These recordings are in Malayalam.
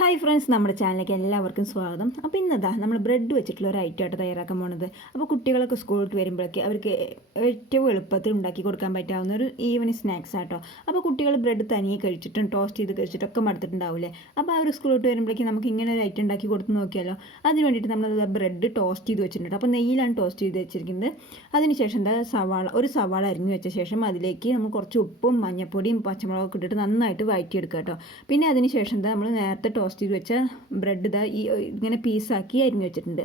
ഹായ് ഫ്രണ്ട്സ് നമ്മുടെ ചാനലിലേക്ക് എല്ലാവർക്കും സ്വാഗതം. അപ്പോൾ ഇന്നതാ നമ്മൾ ബ്രെഡ് വെച്ചിട്ടുള്ള ഒരു ഐറ്റം ആയിട്ട് തയ്യാറാക്കാൻ പോണത്. അപ്പോൾ കുട്ടികളൊക്കെ സ്കൂളിൽ വരുമ്പോഴേക്ക് അവർക്ക് ഏറ്റവും എളുപ്പത്തിൽ ഉണ്ടാക്കി കൊടുക്കാൻ പറ്റാവുന്ന ഒരു ഈവനിങ് സ്നാക്സ് ആട്ടോ. അപ്പോൾ കുട്ടികൾ ബ്രെഡ് തനിയെ കഴിച്ചിട്ടും ടോസ്റ്റ് ചെയ്ത് കഴിച്ചിട്ടൊക്കെ മടുത്തിട്ടുണ്ടാവില്ലേ? അപ്പോൾ അവർ സ്കൂളിലോട്ട് വരുമ്പോഴേക്ക് നമുക്ക് ഇങ്ങനെ ഒരു ഐറ്റം ഉണ്ടാക്കി കൊടുത്ത് നോക്കിയാലോ? അതിന് വേണ്ടിയിട്ട് നമ്മൾ ബ്രെഡ് ടോസ്റ്റ് ചെയ്ത് വെച്ചിട്ടുണ്ട്. അപ്പോൾ നെയ്യിലാണ് ടോസ്റ്റ് ചെയ്ത് വെച്ചിരിക്കുന്നത്. അതിനുശേഷം എന്താ സവാള ഒരു സവാള അരിഞ്ഞു വെച്ച ശേഷം അതിലേക്ക് നമ്മൾ കുറച്ച് ഉപ്പും മഞ്ഞപ്പൊടിയും പച്ചമുളകൊക്കെ ഇട്ടിട്ട് നന്നായിട്ട് വഴറ്റിയെടുക്കുക കേട്ടോ പിന്നെ അതിന് ശേഷം എന്താ നമ്മൾ നേരത്തെ ടോസ്റ്റ് ചെയ്ത് വെച്ച ബ്രെഡ് ഇതാ ഈ ഇങ്ങനെ പീസാക്കി അരിഞ്ഞു വെച്ചിട്ടുണ്ട്.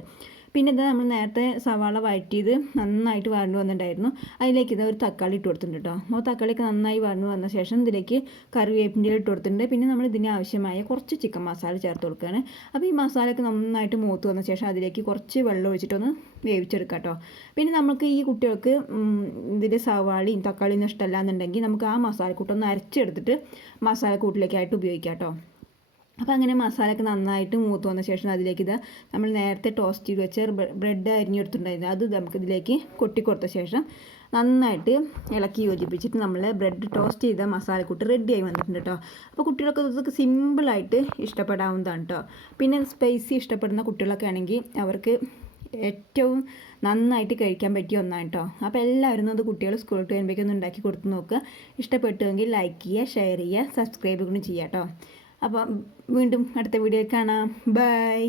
പിന്നെ ഇതാ നമ്മൾ നേരത്തെ സവാള വഴറ്റിയത് നന്നായിട്ട് വഴന്നു വന്നിട്ടുണ്ടായിരുന്നു. അതിലേക്ക് ഇതാ ഒരു തക്കാളി ഇട്ട് കൊടുത്തിട്ടുണ്ട് കേട്ടോ അപ്പോൾ തക്കാളിയൊക്കെ നന്നായി വഴന്നു വന്ന ശേഷം ഇതിലേക്ക് കറിവേപ്പിന്റെ ഇട്ട് കൊടുത്തിട്ടുണ്ട്. പിന്നെ നമ്മൾ ഇതിന് ആവശ്യമായ കുറച്ച് ചിക്കൻ മസാല ചേർത്ത് കൊടുക്കുകയാണ്. അപ്പോൾ ഈ മസാലയൊക്കെ നന്നായിട്ട് മൂത്ത് വന്ന ശേഷം അതിലേക്ക് കുറച്ച് വെള്ളം ഒഴിച്ചിട്ടൊന്ന് വേവിച്ചെടുക്കാം കേട്ടോ പിന്നെ നമുക്ക് ഈ കുട്ടികൾക്ക് ഇതിന്റെ സവാളയും തക്കാളിയും ഇഷ്ടമല്ല എന്നുണ്ടെങ്കിൽ നമുക്ക് ആ മസാലക്കൂട്ടൊന്ന് അരച്ചെടുത്തിട്ട് മസാലക്കൂട്ടിലേക്കായിട്ട് ഉപയോഗിക്കാം കേട്ടോ അപ്പോൾ അങ്ങനെ മസാലയൊക്കെ നന്നായിട്ട് മൂത്ത് വന്ന ശേഷം അതിലേക്ക് ഇത് നമ്മൾ നേരത്തെ ടോസ്റ്റ് ചെയ്ത് വെച്ച ബ്രെഡ് അരിഞ്ഞെടുത്തിട്ടുണ്ടായിരുന്നു. അത് നമുക്ക് ഇതിലേക്ക് കൊട്ടിക്കൊടുത്ത ശേഷം നന്നായിട്ട് ഇളക്കി യോജിപ്പിച്ചിട്ട് നമ്മൾ ബ്രെഡ് ടോസ്റ്റ് ചെയ്ത മസാലക്കൂട്ട് റെഡിയായി വന്നിട്ടുണ്ട് കേട്ടോ അപ്പോൾ കുട്ടികൾക്ക് ഇതൊക്കെ സിമ്പിളായിട്ട് ഇഷ്ടപ്പെടാവുന്നതാണ് കേട്ടോ പിന്നെ സ്പൈസി ഇഷ്ടപ്പെടുന്ന കുട്ടികളൊക്കെ ആണെങ്കിൽ അവർക്ക് ഏറ്റവും നന്നായിട്ട് കഴിക്കാൻ പറ്റിയ ഒന്നാണ് കേട്ടോ അപ്പോൾ എല്ലാവരും അത് കുട്ടികൾ സ്കൂളിൽ വരുമ്പോഴേക്കും ഒന്ന് ഉണ്ടാക്കി കൊടുത്ത് നോക്കുക ഇഷ്ടപ്പെട്ടുവെങ്കിൽ ലൈക്ക് ചെയ്യുക ഷെയർ ചെയ്യുക സബ്സ്ക്രൈബ് കൂടി ചെയ്യുക കേട്ടോ അപ്പം വീണ്ടും അടുത്ത വീഡിയോയിൽ കാണാം. ബൈ.